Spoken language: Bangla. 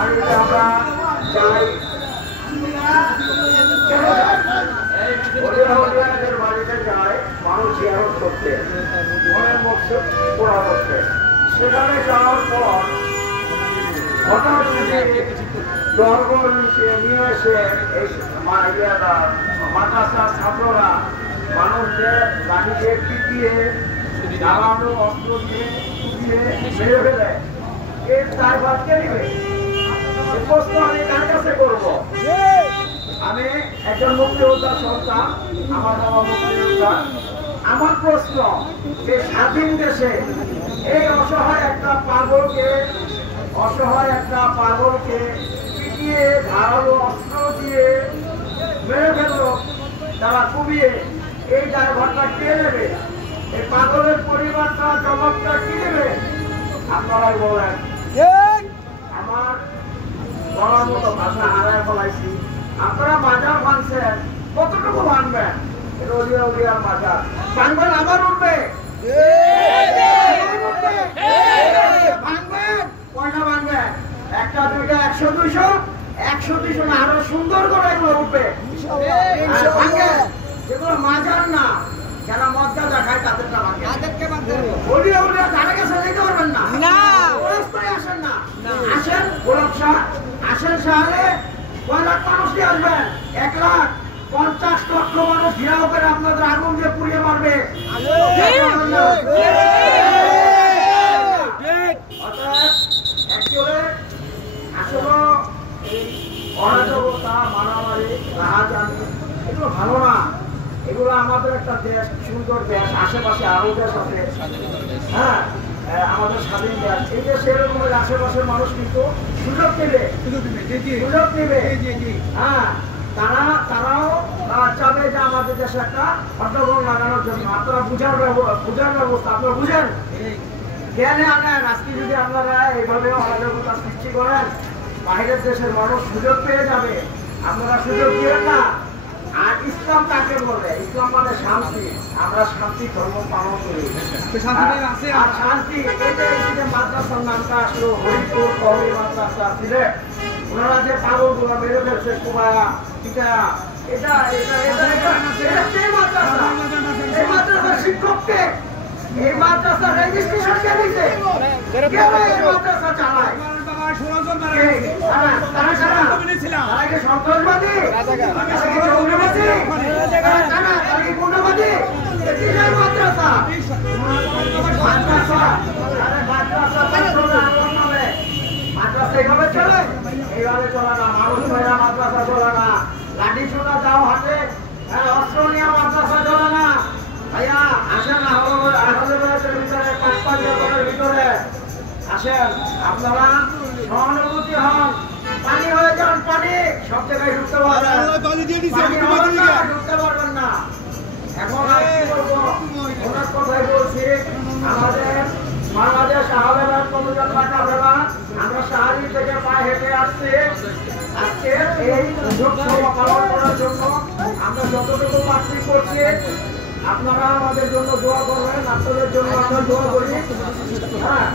বাড়িতে আমরা যাই, বাড়িতে যাই মানুষ জিয়ারত করতে, মনের মধ্যে পোড়া করতে। সেখানে যাওয়ার পর হঠাৎ দলবল নিয়ে এসে এই মাদ্রাসার ছাত্ররা মানুষদের লাঠিকে পিটিয়ে জ্বালানো অস্ত্র দিয়ে মেরে ফেলে। এর দায়ভার কে নেবে? প্রশ্ন আমি কার কাছে করবো? আমি একজন মুক্তিযোদ্ধা সন্তান, আমার বাবা মুক্তিযোদ্ধা। আমার প্রশ্ন যে স্বাধীন দেশে এই অসহায় একটা পাগলকে পিটিয়ে ধারালো অস্ত্র দিয়ে মেরে ফেলল, তারা কুবিয়ে, এই দায়ভারটা কে নেবে? এই পাগলের পরিবারটা জবাবটা কি নেবে? আপনারাই বলেন। আমার বলার মতো ভাষা হারায় ফেলাইছি। আপনারা বাজার ভাঙছেন, কতটুকু ভাঙবেন? রোজিয়ার বাজার ভাঙবেন, আবার উঠবে। ভাঙবেন, কয়টা ভাঙবেন? একটা, দুইটা, 100, 200, 100, 200 না, আরো সুন্দর করে এগুলো উঠবে। যেগুলো মাজার না, যারা মদ গাঁজা খায় তাদেরটা ভাঙে। ওলিয়া তারা কাছে যেতে পারবেন না, আসেন না, আসেন গোলাপ শাহ, আসেন শাহরে। কয় লাখ মানুষ দিয়ে আসবেন? 1,50,00,000 মানুষ ঘিরাও করে আপনাদের আগুন দিয়ে পুড়িয়ে মারবে। আসলে অরাজকতা, মারামারি, রাহাজানি এগুলো ভালো না। এগুলো আমাদের একটা দেশ, সুন্দর দেশ, আশেপাশে আরো দেশ আছে, হ্যাঁ, আমাদের স্বাধীন দেশ। এই দেশে এরকম আশেপাশের মানুষ কিন্তু সুযোগ নেবে। হ্যাঁ, তারাও চাবে যে আমাদের দেশে একটা হট্টগোল লাগানোর জন্য। আপনারা বুঝার ব্যবস্থা আপনারা বুঝেন, জ্ঞানে আনেন। আজকে যদি আপনারা এইভাবে অরাজকতা সৃষ্টি করেন, বাইরের দেশের মানুষ সুযোগ পেয়ে যাবে, আপনারা সুযোগ দিবেন না। আর ইসলাম কাকে বলে? ইসলাম মানে শান্তি। আমরা শান্তি ধর্ম পালন করি। আর শান্তি, এই মাদ্রাসার নামটা আসলো হরিপুর কওমি মাদ্রাসা সিলেট। ওনারা যে পাগলগুলো মেরে ফেলছে, কুমায়া পিটায়া, এটা এই মাদ্রাসার শিক্ষককে, এই মাদ্রাসার রেজিস্ট্রেশন কে দিছে? এই মাদ্রাসা চালায় সন্ত্রাসবাদী, মাদ্রাসা এইভাবে চলে? এইভাবে চলে না। মানুষ ভাইয়া মাদ্রাসা চলে না। লাঠি ছোটা দাও হাতে, অস্ত্র নিয়ে মাদ্রাসা চলে না। ভাইয়া আসেন ভিতরে, কক্সবাজারের ভিতরে আসেন। আপনারা সহানুভূতি হন, পানি হয়ে যান। পানি সব জায়গায় ঢুকতে পারবেন, ঢুকতে পারবেন না। এখন অনেক কথাই বলছি। আমাদের বাংলাদেশ আহ্বান কমিটি ঢাকা, আমরা শাহরি থেকে পায়ে হেঁটে আসছি। আজকে এই লোকসভা পালন করার জন্য আমরা যতটুকু পার্টি করছি, আপনারা আমাদের জন্য দোয়া করবেন, আপনাদের জন্য আমরা দোয়া করি। হ্যাঁ।